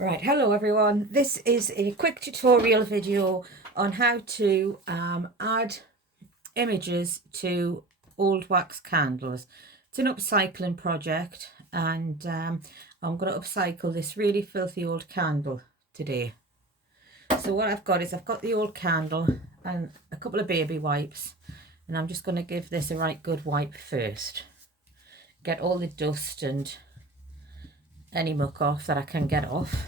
Right, hello everyone. This is a quick tutorial video on how to add images to old wax candles. It's an upcycling project and I'm going to upcycle this really filthy old candle today. So what I've got is I've got the old candle and a couple of baby wipes, and I'm just going to give this a right good wipe first. Get all the dust and any muck off that I can get off.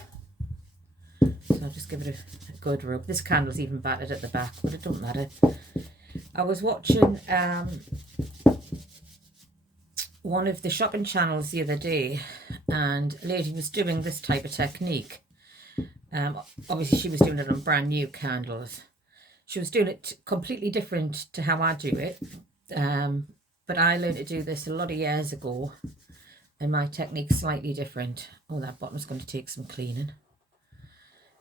So I'll just give it a good rub. This candle's even battered at the back, but it don't matter. I was watching one of the shopping channels the other day, and a lady was doing this type of technique. Obviously she was doing it on brand new candles. She was doing it completely different to how I do it, but I learned to do this a lot of years ago, and my technique's slightly different. Oh, that bottom's going to take some cleaning.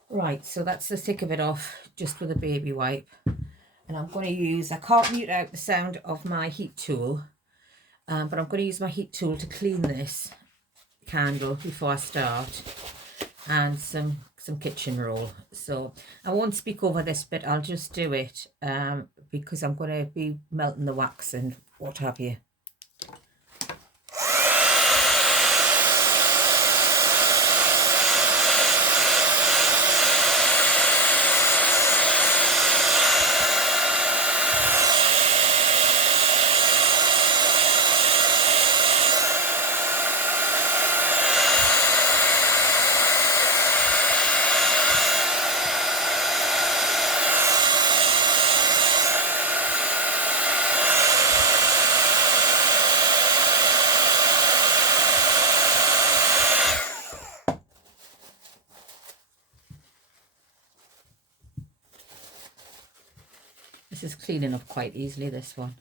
Right, so that's the thick of it off, just with a baby wipe. And I'm going to use, I can't mute out the sound of my heat tool, but I'm going to use my heat tool to clean this candle before I start, and some kitchen roll. So I won't speak over this bit, I'll just do it because I'm going to be melting the wax and what have you. This is cleaning up quite easily, this one.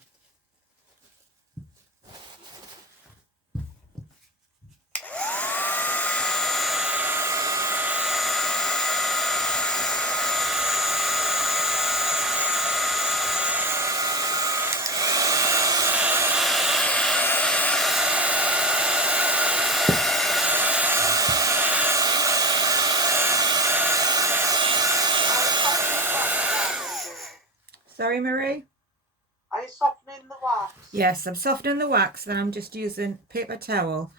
Sorry, Marie? Are you softening the wax? Yes, I'm softening the wax, and I'm just using paper towel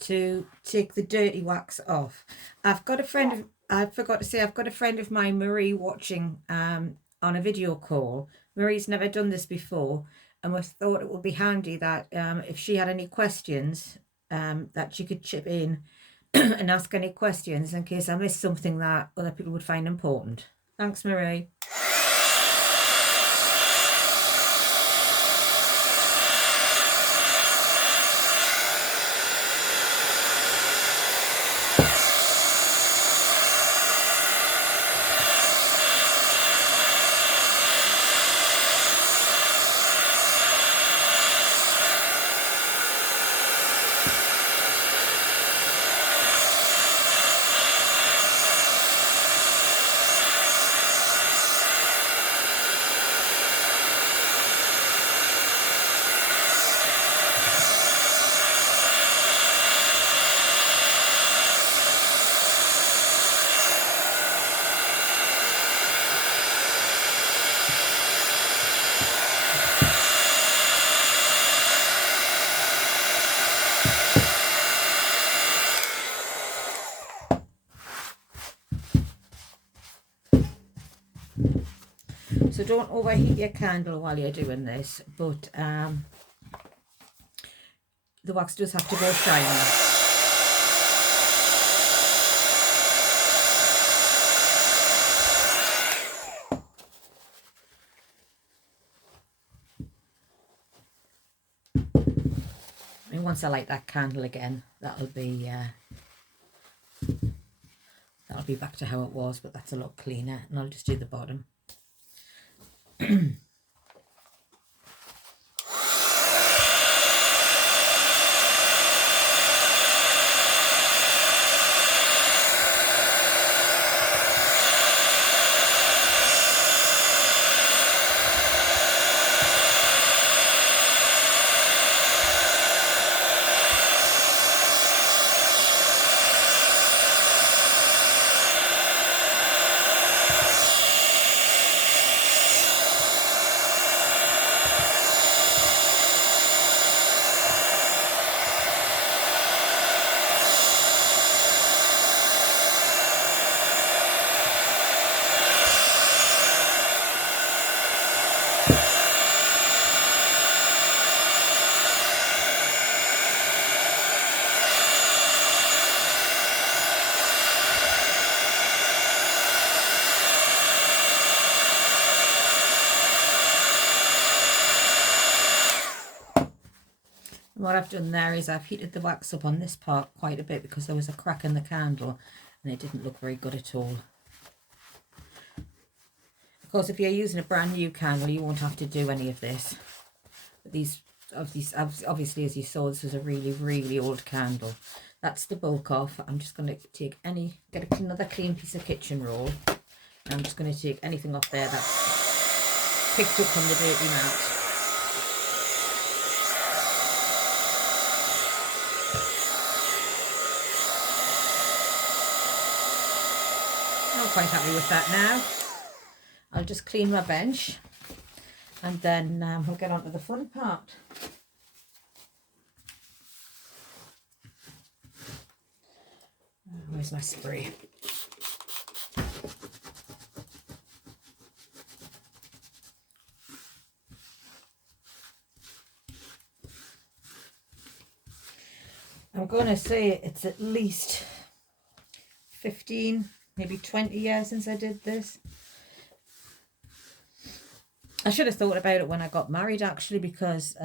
to take the dirty wax off. I've got a friend of, I forgot to say, I've got a friend of mine, Marie, watching on a video call. Marie's never done this before, and we thought it would be handy that if she had any questions, that she could chip in and ask any questions in case I missed something that other people would find important. Thanks, Marie. So don't overheat your candle while you're doing this, but the wax does have to go shiny. And once I light that candle again, that'll be back to how it was, but that's a lot cleaner. And I'll just do the bottom. What I've done there is I've heated the wax up on this part quite a bit because there was a crack in the candle and it didn't look very good at all. Of course, if you're using a brand new candle, you won't have to do any of this. But these obviously, as you saw, this was a really, really old candle. That's the bulk off. I'm just going to get another clean piece of kitchen roll. And I'm just going to take anything off there that's picked up from the dirty mat. I'm quite happy with that now. I'll just clean my bench and then we'll get on to the fun part. Where's my spray? I'm going to say it's at least 15, maybe 20 years since I did this. I should have thought about it when I got married, actually, because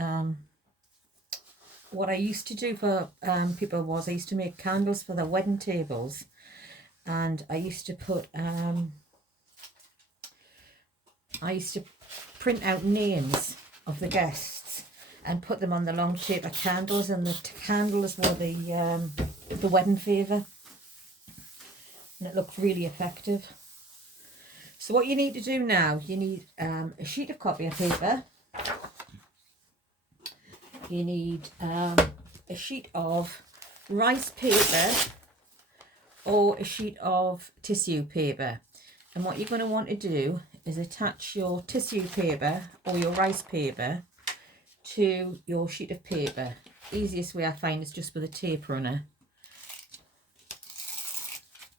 what I used to do for people was I used to make candles for their wedding tables, and I used to put I used to print out names of the guests and put them on the long taper candles, and the candles were the wedding favour, and it looked really effective. So what you need to do now, you need a sheet of copy paper, you need a sheet of rice paper or a sheet of tissue paper. And what you're going to want to do is attach your tissue paper or your rice paper to your sheet of paper. Easiest way I find is just with a tape runner.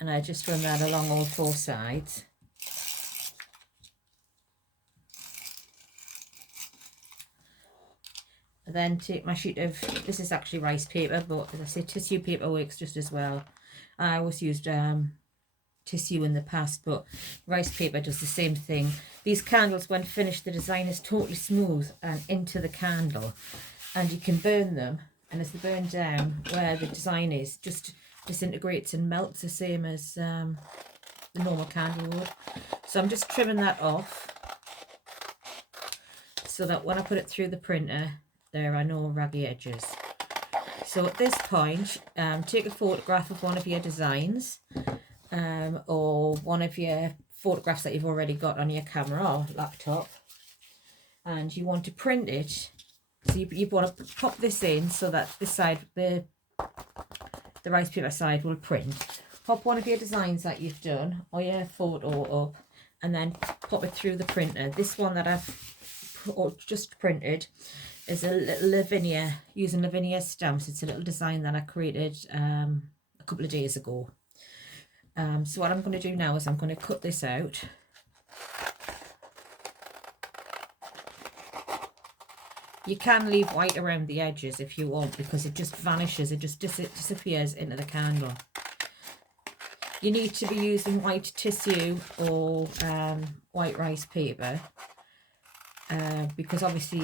And I just run that along all four sides. I then take my sheet of, this is actually rice paper, but as I say, tissue paper works just as well. I always used tissue in the past, but rice paper does the same thing. These candles, when finished, the design is totally smooth and into the candle, and you can burn them, and as they burn down where the design is, just disintegrates and melts the same as the normal candle would. So I'm just trimming that off so that when I put it through the printer, there are no raggy edges. So at this point, take a photograph of one of your designs, or one of your photographs that you've already got on your camera or laptop, and you want to print it. So you want to pop this in so that this side, the rice paper side, will print. Pop one of your designs that you've done or your photo up, and then pop it through the printer. This one that I've just printed is a little Lavinia, using Lavinia stamps. It's a little design that I created a couple of days ago. So what I'm going to do now is I'm going to cut this out. You can leave white around the edges if you want, because it just vanishes, it just disappears into the candle. You need to be using white tissue or white rice paper, because obviously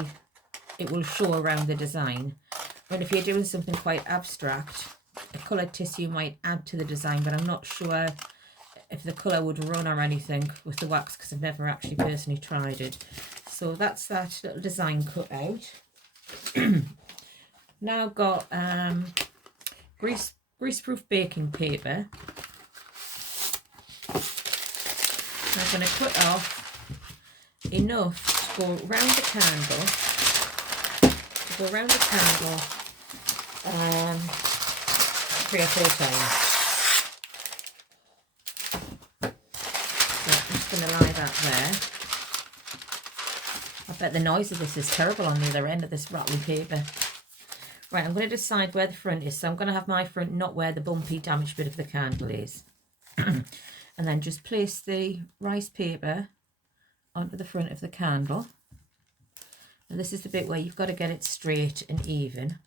it will show around the design. But if you're doing something quite abstract, a coloured tissue might add to the design, but I'm not sure if the colour would run or anything with the wax, because I've never actually personally tried it. So that's that little design cut out. Now I've got greaseproof baking paper. I'm going to cut off enough to go around the candle. Go around the candle 3 or 4 times. So I'm just going to lie that there. I bet the noise of this is terrible on the other end of this rattly paper. Right, I'm going to decide where the front is. So I'm going to have my front not where the bumpy damaged bit of the candle is. And then just place the rice paper onto the front of the candle. And this is the bit where you've got to get it straight and even,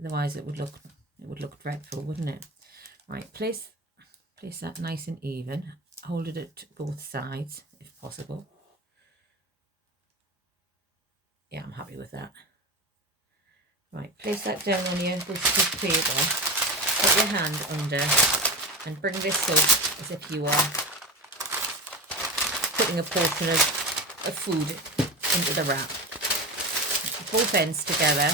otherwise it would look dreadful, wouldn't it? Right, place that nice and even. Hold it at both sides if possible. Yeah, I'm happy with that. Right, place that down on your greaseproof paper. Put your hand under and bring this up as if you are putting a portion of food into the wrap. Both ends together.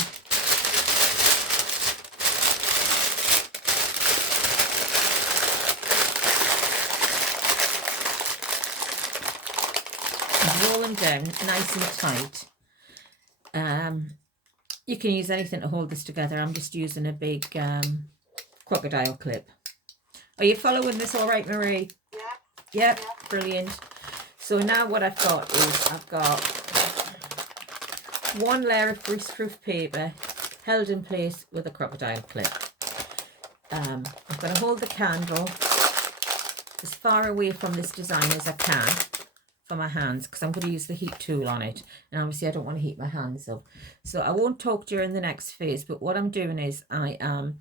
And roll them down nice and tight. You can use anything to hold this together. I'm just using a big crocodile clip. Are you following this all right, Marie? Yeah. Yep, brilliant. So now what I've got is I've got one layer of greaseproof paper held in place with a crocodile clip. I'm going to hold the candle as far away from this design as I can for my hands, because I'm going to use the heat tool on it, and obviously I don't want to heat my hands up. So I won't talk during the next phase, but what I'm doing is I am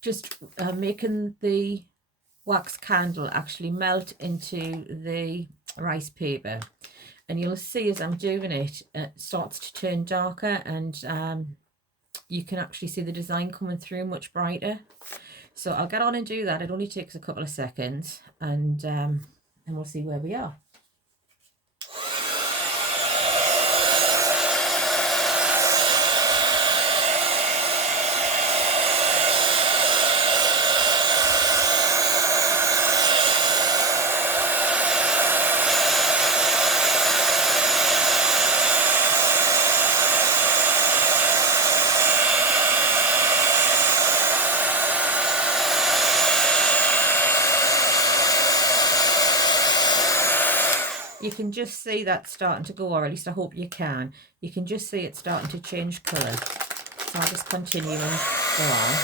just making the wax candle actually melt into the rice paper, and you'll see as I'm doing it, it starts to turn darker, and you can actually see the design coming through much brighter. So I'll get on and do that. It only takes a couple of seconds, and we'll see where we are. You can just see that starting to go, or at least I hope you can. You can just see it starting to change colour. So I'll just continue and go on.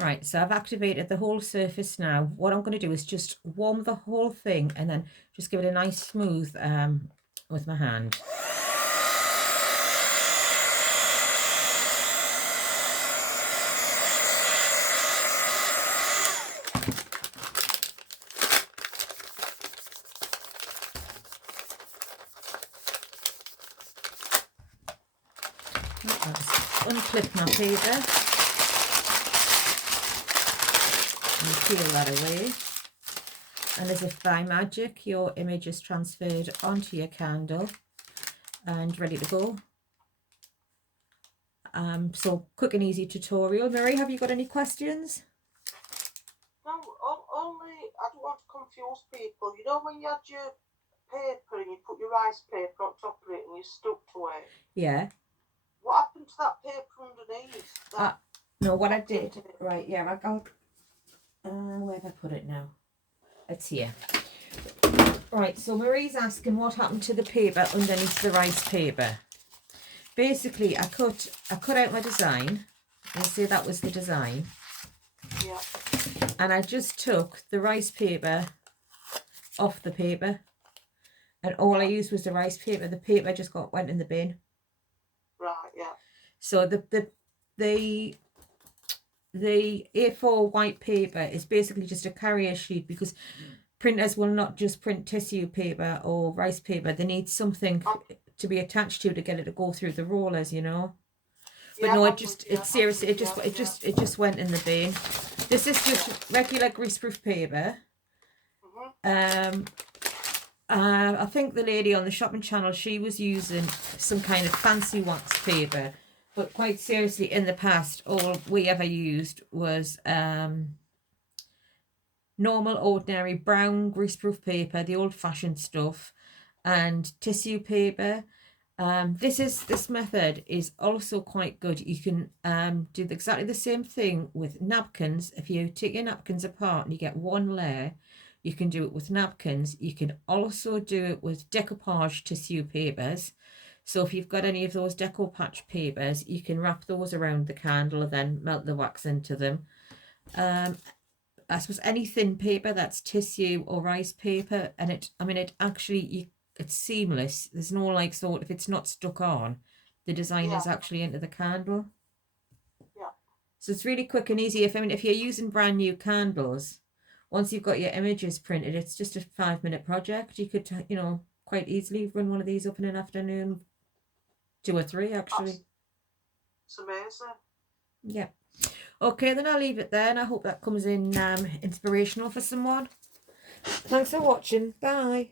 Right, so I've activated the whole surface now. What I'm going to do is just warm the whole thing and then just give it a nice smooth with my hand. I'll just unclip my paper. And peel that away, and as if by magic your image is transferred onto your candle and ready to go. So quick and easy tutorial. Marie, have you got any questions? No, only I don't want to confuse people. You know when you had your paper and you put your rice paper on top of it and you stuck to it? Yeah. What happened to that paper underneath? No, what I did, right, yeah, I'll where have I put it now? It's here. Right, so Marie's asking what happened to the paper underneath the rice paper. Basically, I cut out my design. You'll see that was the design. Yeah. And I just took the rice paper off the paper, and all I used was the rice paper. The paper just went in the bin. Right. Yeah. So the A4 white paper is basically just a carrier sheet, because printers will not just print tissue paper or rice paper. They need something to be attached to get it to go through the rollers, you know. But no, it just went in the bin. This is just regular greaseproof paper. I think the lady on the shopping channel, she was using some kind of fancy wax paper. But quite seriously, in the past, all we ever used was normal, ordinary brown greaseproof paper, the old-fashioned stuff. and tissue paper. This method is also quite good. You can do exactly the same thing with napkins. If you take your napkins apart and you get one layer, you can do it with napkins. You can also do it with decoupage tissue papers. So if you've got any of those decoupage papers, you can wrap those around the candle and then melt the wax into them. I suppose any thin paper that's tissue or rice paper, and it actually, it's seamless. There's no like sort if it's not stuck on, the design is actually into the candle. Yeah. So it's really quick and easy. If you're using brand new candles, once you've got your images printed, it's just a 5-minute project. You could quite easily run one of these up in an afternoon, 2 or 3 actually. It's amazing. Yeah. Okay, then I'll leave it there, and I hope that comes in inspirational for someone. Thanks for watching. Bye.